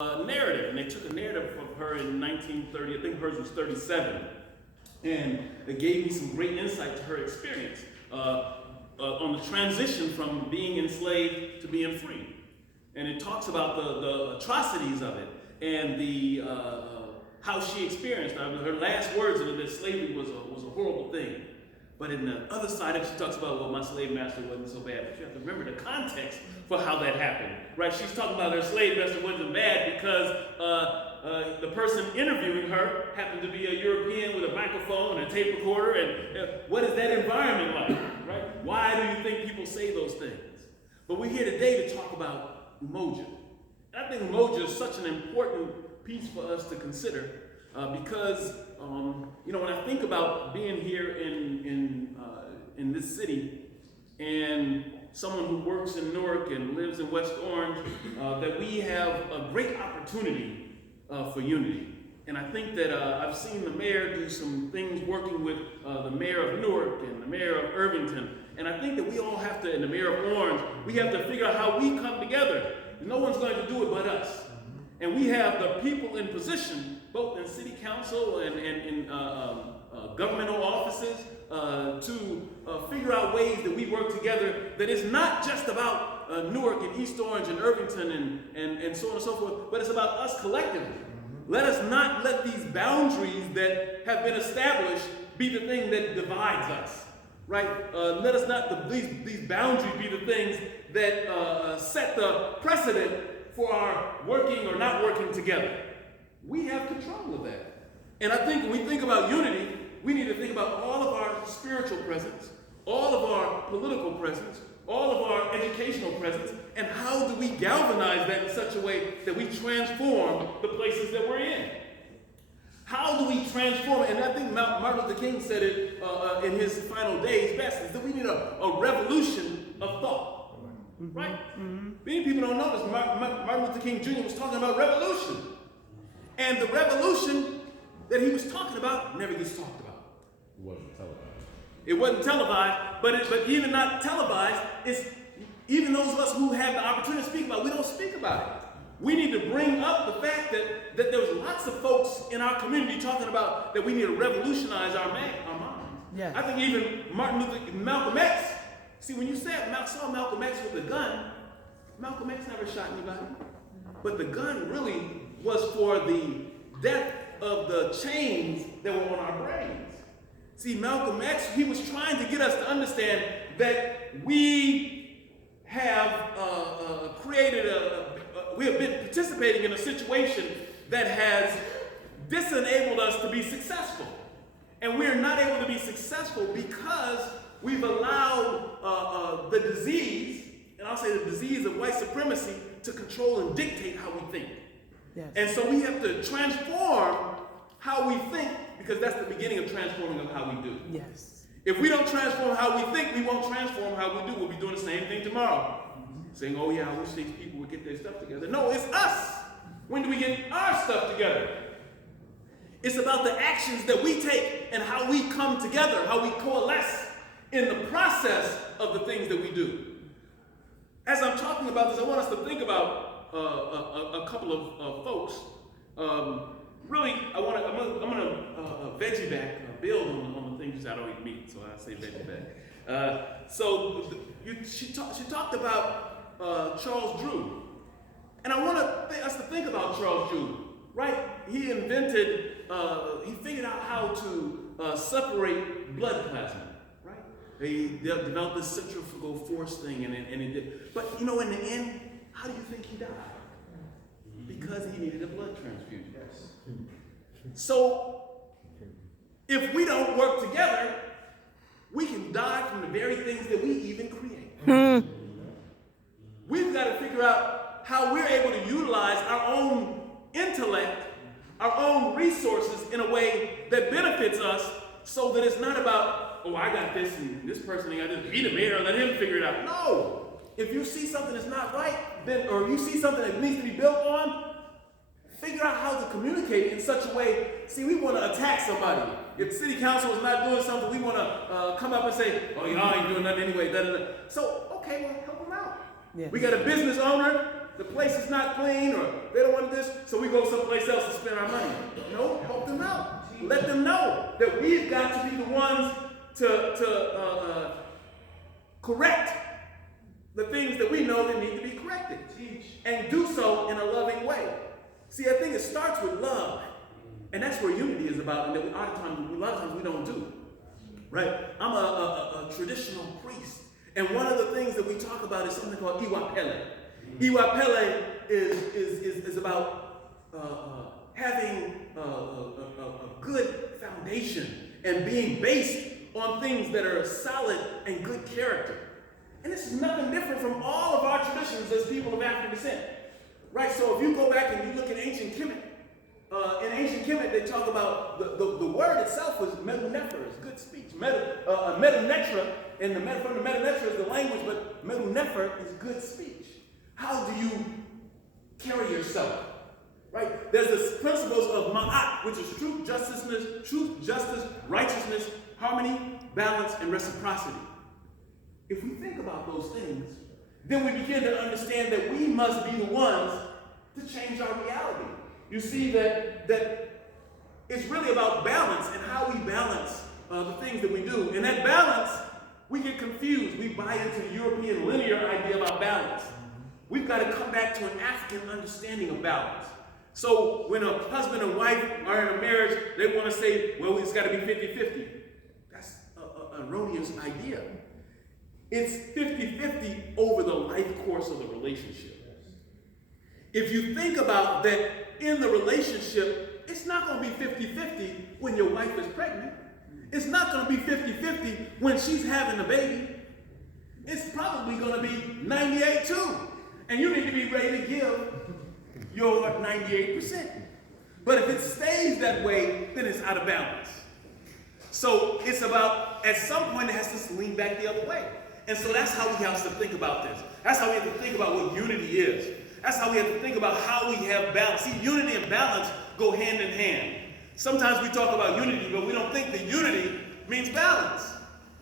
narrative, and they took a narrative of her in 1930. I think hers was 37, and it gave me some great insight to her experience on the transition from being enslaved to being free. And it talks about the atrocities of it and the how she experienced it. Her last words of it, that slavery was a horrible thing. But in the other side of it, she talks about, well, my slave master wasn't so bad. But you have to remember the context for how that happened, right? She's talking about her slave master wasn't bad because the person interviewing her happened to be a European with a microphone and a tape recorder. And what is that environment like, right? Why do you think people say those things? But we're here today to talk about Umoja. And I think Umoja is such an important piece for us to consider because when I think about being here in this city and someone who works in Newark and lives in West Orange, that we have a great opportunity for unity. And I think that I've seen the mayor do some things working with the mayor of Newark and the mayor of Irvington. And I think that we all have to, and the mayor of Orange, we have to figure out how we come together. No one's going to do it but us. And we have the people in position, both in city council and in governmental offices, to figure out ways that we work together, that it's not just about Newark and East Orange and Irvington and so on and so forth, but it's about us collectively. Let us not let these boundaries that have been established be the thing that divides us, right? Let us not, these boundaries be the things that set the precedent for our working or not working together. We have control of that. And I think when we think about unity, we need to think about all of our spiritual presence, all of our political presence, all of our educational presence, and how do we galvanize that in such a way that we transform the places that we're in? How do we transform it? And I think Martin Luther King said it in his final days best, is that we need a revolution of thought. Right? Many people don't know this. Martin Luther King Jr. was talking about revolution. And the revolution that he was talking about never gets talked about. It wasn't televised. It wasn't televised, but even not televised, even those of us who have the opportunity to speak about it, we don't speak about it. We need to bring up the fact that there was lots of folks in our community talking about that we need to revolutionize our minds. Yes. I think even Malcolm X. See, when you saw Malcolm X with the gun, Malcolm X never shot anybody. But the gun really was for the death of the chains that were on our brains. See, Malcolm X, he was trying to get us to understand that we have we have been participating in a situation that has disenabled us to be successful. And we're not able to be successful because we've allowed the disease, and I'll say the disease of white supremacy, to control and dictate how we think. Yes. And so we have to transform how we think, because that's the beginning of transforming of how we do. Yes. If we don't transform how we think, we won't transform how we do. We'll be doing the same thing tomorrow. Saying, oh yeah, I wish these people would get their stuff together. No, it's us. When do we get our stuff together? It's about the actions that we take and how we come together, how we coalesce in the process of the things that we do. As I'm talking about this, I want us to think about a couple of folks. Really, I'm gonna veggie back, build on the things you said. I don't eat meat, so I say veggie back. She talked about Charles Drew, and I want us to think about Charles Drew. Right? He figured out how to separate blood plasma. Right? They developed this centrifugal force thing, and it did. But in the end, how do you think he died? Because he needed a blood transfusion. Yes. So, if we don't work together, we can die from the very things that we even create. We've got to figure out how we're able to utilize our own intellect, our own resources in a way that benefits us, so that it's not about, oh, I got this and this person ain't got this. Be the mayor, let him figure it out. No. If you see something that's not right, or you see something that needs to be built on, figure out how to communicate in such a way. See, we want to attack somebody. If city council is not doing something, we want to come up and say, oh, y'all ain't doing nothing anyway. Da, da, da. So, okay, well, help them out. Yeah. We got a business owner the place is not clean, or they don't want this, so we go someplace else to spend our money. No, help them out. Let them know that we've got to be the ones to correct the things that we know that need to be corrected. And do so in a loving way. See, I think it starts with love. And that's where unity is about, and that a lot of times we don't do. Right? I'm a traditional priest. And one of the things that we talk about is something called Iwapele. Iwapele is about having a good foundation and being based on things that are solid and good character. And this is nothing different from all of our traditions as people of African descent. Right? So if you go back and you look at ancient Kemet, in ancient Kemet they talk about the word itself was medunefer, is good speech. Medunetra, and from the medunetra is the language, but medunefer is good speech. How do you carry yourself? Right? There's the principles of ma'at, which is truth, justice, righteousness, harmony, balance, and reciprocity. If we think about those things, then we begin to understand that we must be the ones to change our reality. You see that it's really about balance and how we balance the things that we do. And that balance, we get confused. We buy into the European linear idea about balance. We've got to come back to an African understanding of balance. So when a husband and wife are in a marriage, they want to say, well, it's got to be 50-50. That's an erroneous idea. It's 50-50 over the life course of the relationship. If you think about that in the relationship, it's not going to be 50-50 when your wife is pregnant. It's not going to be 50-50 when she's having a baby. It's probably going to be 98 too. And you need to be ready to give your 98%. But if it stays that way, then it's out of balance. So it's about, at some point, it has to lean back the other way. And so that's how we have to think about this. That's how we have to think about what unity is. That's how we have to think about how we have balance. See, unity and balance go hand in hand. Sometimes we talk about unity, but we don't think that unity means balance.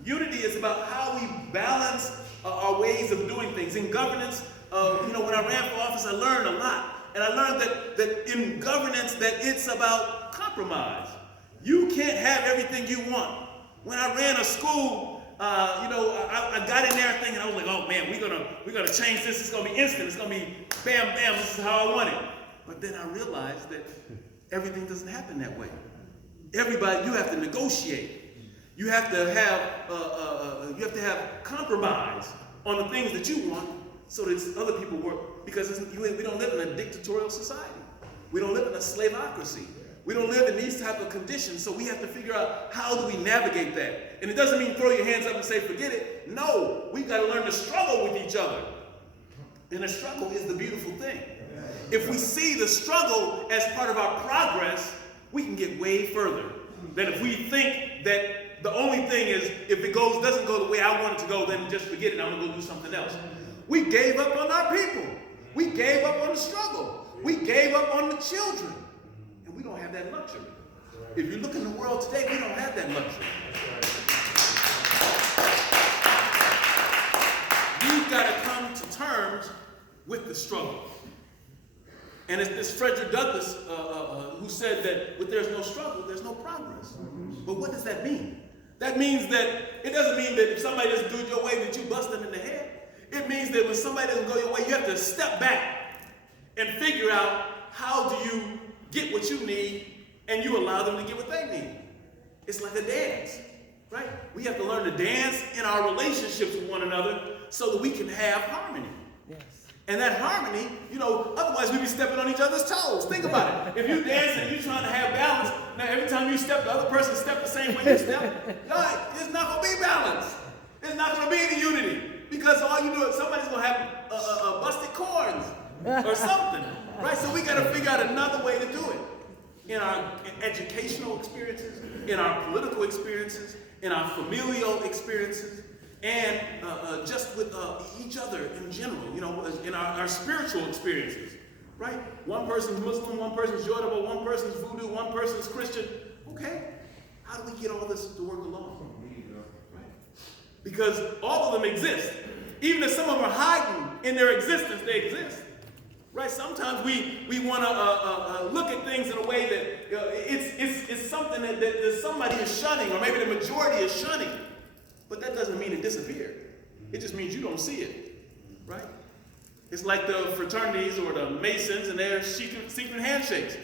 Unity is about how we balance our ways of doing things. In governance, when I ran for office, I learned a lot. And I learned that in governance, that it's about compromise. You can't have everything you want. When I ran a school, I got in there thinking, I was like, oh man, we're gonna change this. It's gonna be instant. It's gonna be bam, bam. This is how I want it. But then I realized that everything doesn't happen that way. Everybody, you have to negotiate. You have to have compromise on the things that you want, so that other people work. Because we don't live in a dictatorial society. We don't live in a slaveocracy. We don't live in these type of conditions, so we have to figure out how do we navigate that. And it doesn't mean throw your hands up and say, forget it. No, we've got to learn to struggle with each other. And the struggle is the beautiful thing. If we see the struggle as part of our progress, we can get way further than if we think that the only thing is, if it doesn't go the way I want it to go, then just forget it, I'm going to go do something else. We gave up on our people. We gave up on the struggle. We gave up on the children. We don't have that luxury. If you look in the world today, we don't have that luxury. We've got to come to terms with the struggle. And it's this Frederick Douglass who said that if there's no struggle, there's no progress. But what does that mean? That means that it doesn't mean that if somebody doesn't do it your way that you bust them in the head. It means that when somebody doesn't go your way, you have to step back and figure out how do you get what you need, and you allow them to get what they need. It's like a dance, right? We have to learn to dance in our relationships with one another so that we can have harmony. Yes. And that harmony, otherwise we'd be stepping on each other's toes. Think about it. If you dance and you're trying to have balance, now every time you step, the other person steps the same way you step, it's not going to be balance. There's not going to be any unity. Because all you do is somebody's going to have busted corns or something. Right? So we got to figure out another way to do it. In our educational experiences, in our political experiences, in our familial experiences, and just with each other in general, in our spiritual experiences. Right? One person's Muslim, one person's Yoruba, one person's Voodoo, one person's Christian. Okay, how do we get all this to work along? Right? Because all of them exist. Even if some of them are hiding in their existence, they exist. right? Sometimes we want to look at things in a way that it's something that somebody is shunning, or maybe the majority is shunning. But that doesn't mean it disappeared. It just means you don't see it, right? It's like the fraternities or the Masons and their secret handshakes.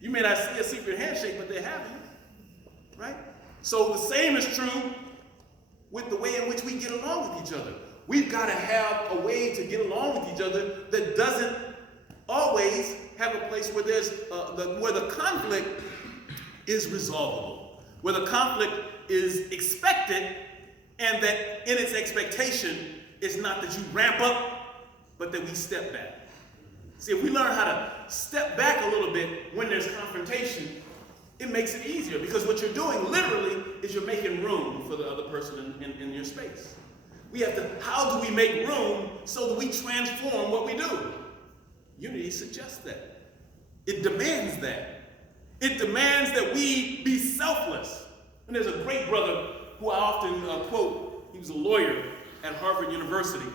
You may not see a secret handshake, but they have it, right? So the same is true with the way in which we get along with each other. We've got to have a way to get along with each other that doesn't always have a place where where the conflict is resolvable, where the conflict is expected, and that in its expectation is not that you ramp up, but that we step back. See, if we learn how to step back a little bit when there's confrontation, it makes it easier, because what you're doing literally is you're making room for the other person in your space. We have to, how do we make room so that we transform what we do? Unity suggests that. It demands that. It demands that we be selfless. And there's a great brother who I often quote. He was a lawyer at Harvard University,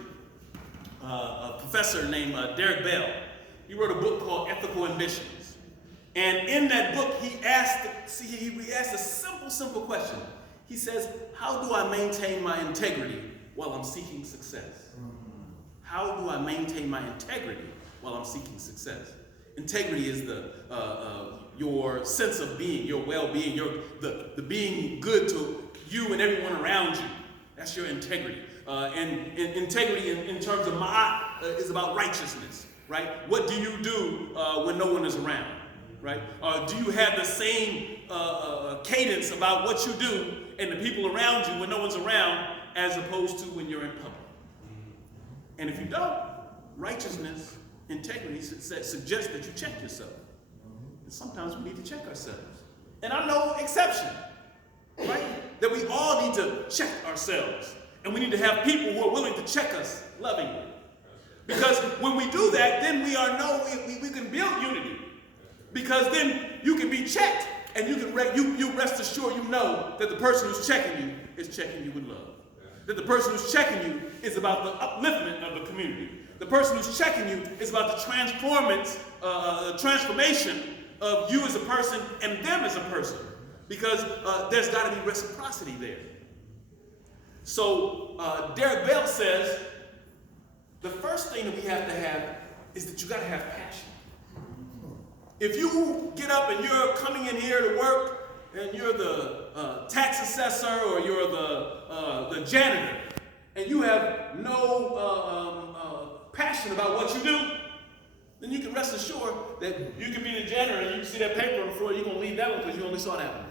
a professor named Derek Bell. He wrote a book called Ethical Ambitions. And in that book, he asked a simple question. He says, how do I maintain my integrity while I'm seeking success? How do I maintain my integrity while I'm seeking success? Integrity is your sense of being, your well-being, the being good to you and everyone around you. That's your integrity. And integrity in terms of ma'at is about righteousness, right? What do you do when no one is around, right? Do you have the same cadence about what you do and the people around you when no one's around, as opposed to when you're in public? And if you don't, righteousness, integrity suggests that you check yourself. And sometimes we need to check ourselves. And I'm no exception, right? That we all need to check ourselves. And we need to have people who are willing to check us lovingly. Because when we do that, then we can build unity. Because then you can be checked, and you rest assured, you know that the person who's checking you is checking you with love. That the person who's checking you is about the upliftment of the community. The person who's checking you is about the transformation of you as a person and them as a person. Because there's got to be reciprocity there. So Derek Bell says, the first thing that we have to have is that you got to have passion. If you get up and you're coming in here to work and you're the tax assessor or you're the janitor and you have no passion about what you do, then you can rest assured that you can be the janitor and you can see that paper on the floor, you're going to leave that one because you only saw that one.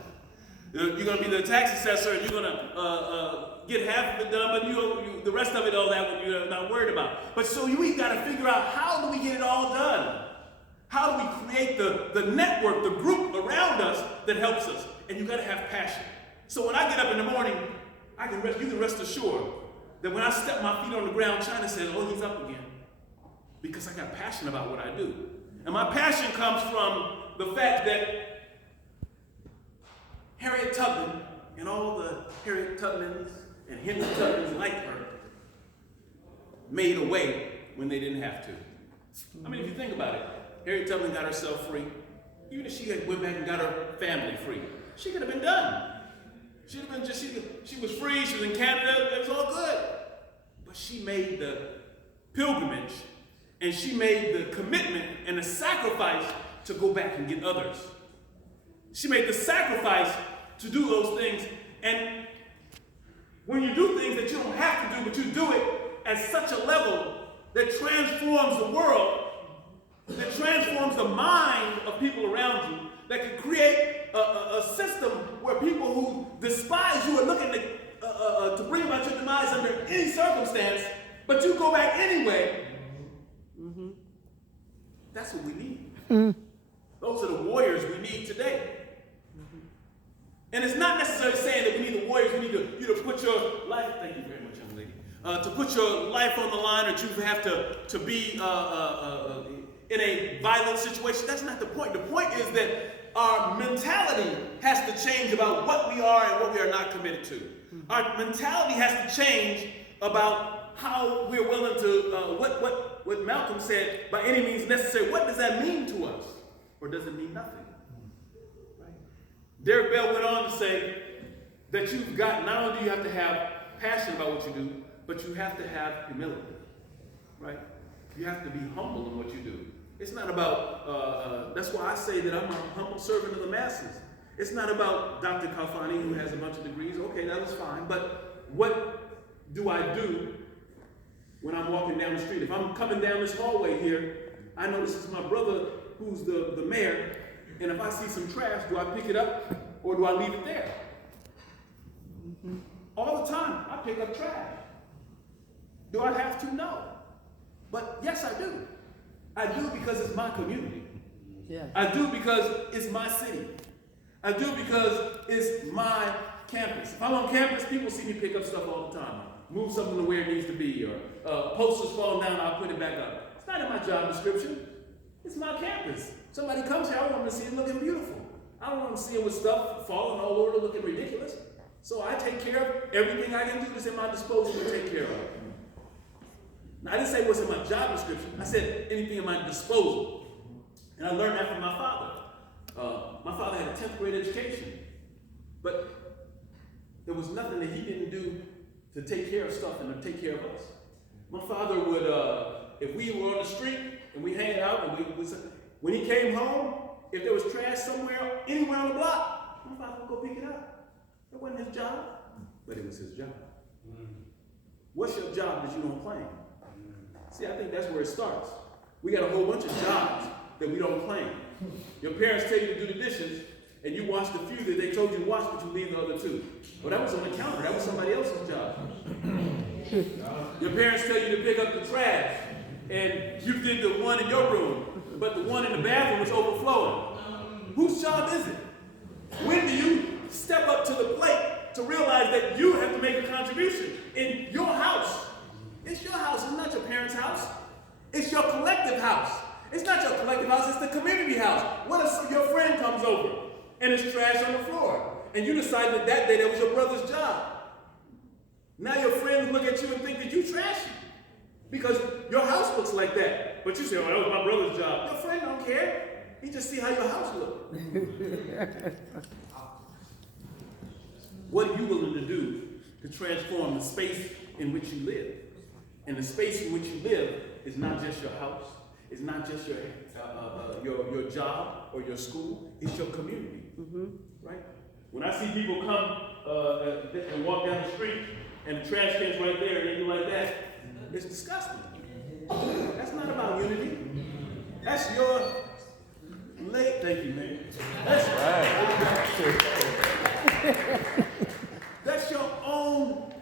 You're going to be the tax assessor and you're going to get half of it done, but the rest of it, all that one you're not worried about. But so we've got to figure out, how do we get it all done? How do we create the network, the group around us that helps us? And you got to have passion. So when I get up in the morning, you can rest assured that when I step my feet on the ground, China says, oh, he's up again. Because I got passion about what I do. And my passion comes from the fact that Harriet Tubman and all the Harriet Tubmans and Henry Tubmans like her made a way when they didn't have to. I mean, if you think about it, Harriet Tubman got herself free. Even if she had went back and got her family free, she could have been done. She was free, she was in Canada, it was all good. But she made the pilgrimage, and she made the commitment and the sacrifice to go back and get others. She made the sacrifice to do those things. And when you do things that you don't have to do, but you do it at such a level that transforms the world, that transforms the mind of people around you, that can create a system where people who despise you are looking to bring about your demise under any circumstance, but you go back anyway. Mm-hmm. That's what we need. Mm-hmm. Those are the warriors we need today. Mm-hmm. And it's not necessarily saying that we need the warriors, we need you to put your life, thank you very much, young lady, to put your life on the line, or you have to be in a violent situation. That's not the point. The point is that our mentality has to change about what we are and what we are not committed to. Our mentality has to change about how we're willing to, what Malcolm said, by any means necessary. What does that mean to us? Or does it mean nothing? Right? Derek Bell went on to say that you've got, not only do you have to have passion about what you do, but you have to have humility. Right? You have to be humble in what you do. It's not about, that's why I say that I'm a humble servant of the masses. It's not about Dr. Kalifani, who has a bunch of degrees. Okay, that was fine. But what do I do when I'm walking down the street? If I'm coming down this hallway here, I know this is my brother who's the mayor, and if I see some trash, do I pick it up or do I leave it there? All the time, I pick up trash. Do I have to? No. But yes, I do. I do because it's my community. Yeah. I do because it's my city. I do because it's my campus. If I'm on campus, people see me pick up stuff all the time. Move something to where it needs to be, or posters falling down, I'll put it back up. It's not in my job description. It's my campus. Somebody comes here, I want them to see it looking beautiful. I don't want them to see it with stuff falling all over, looking ridiculous. So I take care of everything I can do that's in my disposal to take care of. Now, I didn't say what's in my job description. I said anything in my disposal. And I learned that from my father. My father had a 10th grade education. But there was nothing that he didn't do to take care of stuff and to take care of us. My father would, if we were on the street and we hang out, and when he came home, if there was trash somewhere, anywhere on the block, my father would go pick it up. It wasn't his job, but it was his job. What's your job that you don't claim? See, I think that's where it starts. We got a whole bunch of jobs that we don't claim. Your parents tell you to do the dishes, and you wash the few that they told you to wash, but you leave the other two. Well, that was on the counter. That was somebody else's job. Your parents tell you to pick up the trash, and you did the one in your room, but the one in the bathroom was overflowing. Whose job is it? When do you step up to the plate to realize that you have to make a contribution in your house? It's your house. It's not your parents' house. It's your collective house. It's not your collective house. It's the community house. What if your friend comes over and there's trash on the floor, and you decided that day that was your brother's job? Now your friends look at you and think that you trashy because your house looks like that. But you say, oh, that was my brother's job. Your friend don't care. He just see how your house looks. What are you willing to do to transform the space in which you live? And the space in which you live is not just your house. It's not just your job or your school. It's your community, right? When I see people come and walk down the street and the trash can's right there and they do like that, it's disgusting. That's not about unity. That's your late. Thank you, man. That's right. That's your own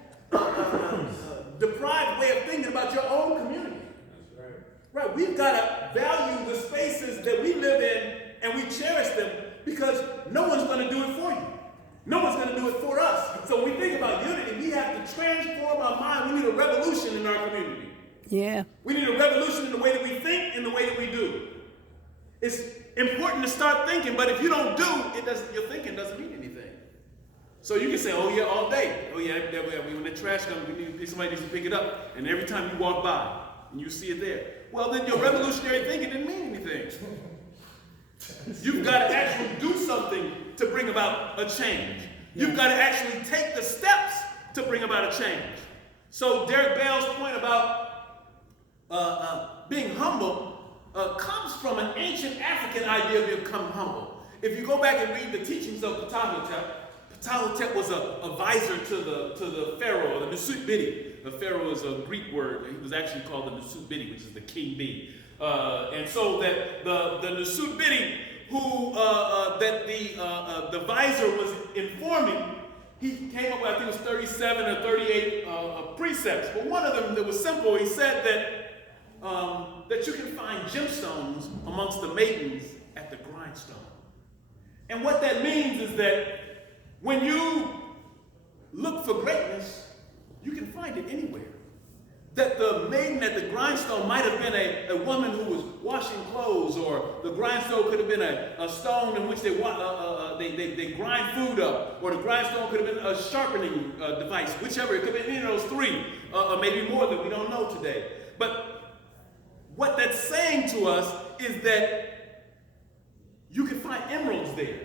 deprived way of thinking about your own community. Right, we've got to value the spaces that we live in, and we cherish them because no one's going to do it for you. No one's going to do it for us. So when we think about unity, we have to transform our mind. We need a revolution in our community. Yeah. We need a revolution in the way that we think and the way that we do. It's important to start thinking, but if you don't do, your thinking doesn't mean anything. So you can say, oh yeah, all day. Oh yeah, when the trash comes, somebody needs to pick it up. And every time you walk by, and you see it there. Well, then your revolutionary thinking didn't mean anything. You've got to actually do something to bring about a change. You've got to actually take the steps to bring about a change. So Derek Bell's point about being humble comes from an ancient African idea of becoming humble. If you go back and read the teachings of Ptahhotep was a visor to the pharaoh, the Nusut Bidi. The pharaoh is a Greek word. He was actually called the Nusut Bidi, which is the king bee. And so that the Nusut Bidi, who the visor was informing, he came up with, I think it was 37 or 38 precepts. But one of them that was simple, he said that you can find gemstones amongst the maidens at the grindstone. And what that means is that when you look for greatness, you can find it anywhere. That the maiden at the grindstone might have been a woman who was washing clothes, or the grindstone could have been a stone in which they grind food up, or the grindstone could have been a sharpening device, whichever. It could have been any of those three, or maybe more that we don't know today. But what that's saying to us is that you can find emeralds there.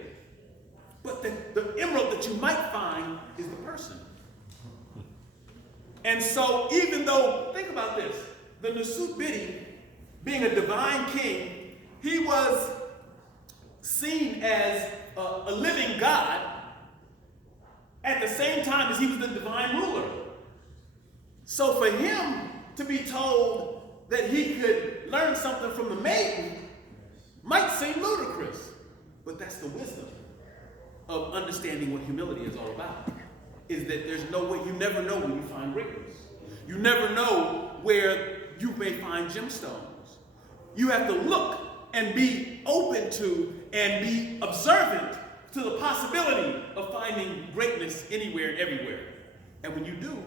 But the emerald that you might find is the person. And so even though, think about this, the Nasut Bidi, being a divine king, he was seen as a living God at the same time as he was the divine ruler. So for him to be told that he could learn something from the maiden might seem ludicrous, but that's the wisdom of understanding what humility is all about, is that there's no way, you never know when you find greatness. You never know where you may find gemstones. You have to look and be open to and be observant to the possibility of finding greatness anywhere and everywhere. And when you do,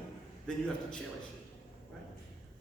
then you have to cherish it.